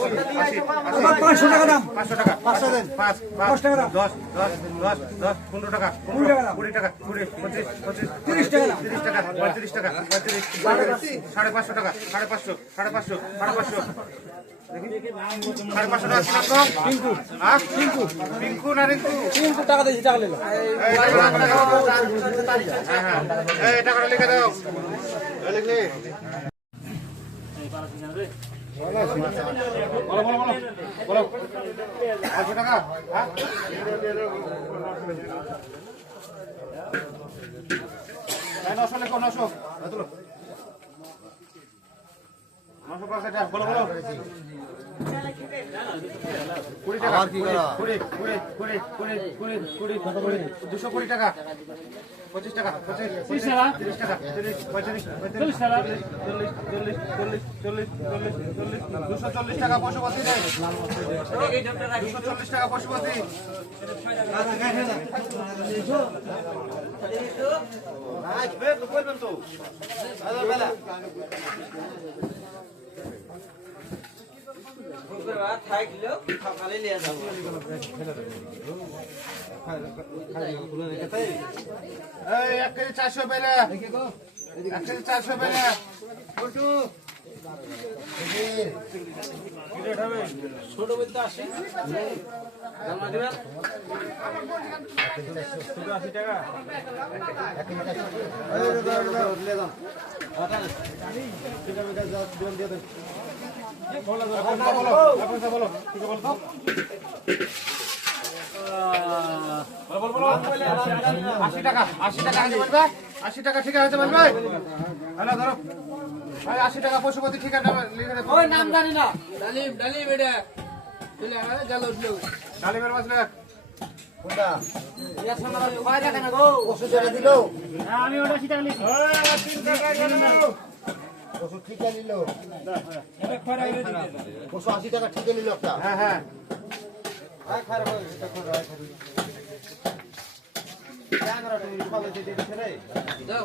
পঁচিশ টাকা পাঁচশো টাকা দাম। পাঁচশো টাকা। পাঁচশো দেন। পাঁচ পাঁচ দশ দশ দশ দশ পনেরো টাকা পনেরো কুড়ি টাকা কুড়ি পঁচিশ পঁচিশ তিরিশ টাকা তিরিশ টাকা পঁয়ত্রিশ টাকা পঁয়ত্রিশ সাড়ে পাঁচশো টাকা সাড়ে পাঁচশো সাড়ে পাঁচশো সাড়ে পাঁচশো হ্যাঁ? বলো বলো বলো বলো। পাঁচশো টাকা? হ্যাঁ? নশো লেখো নশো এই তুলো। নশো পাঁচ হাজার বলো বলো কুড়ি টাকা কুড়ি কুড়ি কুড়ি কুড়ি কুড়ি কুড়ি কুড়ি দুশো কুড়ি টাকা। পঁচিশ টাকা পঁচিশ তিরিশ টাকা। তিরিশ টাকা তিরিশ পঁয়ত্রিশ পঁয়ত্রিশ চল্লিশ চল্লিশ চল্লিশ চল্লিশ চল্লিশ চল্লিশ চল্লিশ দুশো চল্লিশ টাকা পশুপতি দুশো চল্লিশ টাকা পশুপতি। এই এক কেজি চারশো পেলে। এক কেজি চারশো পেলে। ছোট বলতে আসি বলো বলো এখন বলো আশি টাকা আশি টাকা হাতে বলবে আশি টাকা ঠিক আছে বলবে হ্যালো ধরো ভাই আশি টাকা পশুপতি ঠিক লিখে দে নাম জানি না ডালিম ডালিম ডালিমের মাছ ইয়া আমি ওটা সেটা লিখি ওষুধ ঠিকা নিল। ওষুধ আশি টাকা ঠিকা নিল একটা। হ্যাঁ হ্যাঁ। দাও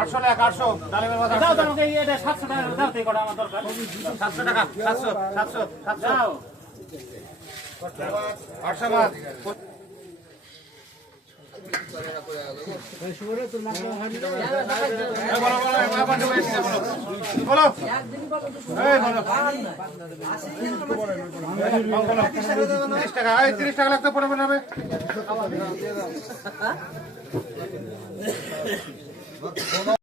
আটশো টাকা আটশো এটা সাতশো টাকা আমার দরকার। সাতশো টাকা সাতশো সাতশো সাতশো। আটশো মাছ এই বলো বলো এই বাবা ঢুকে এসেছে, বলো বলো এই বলো এই, বলো তিরিশ টাকা লাগতে পড়বে না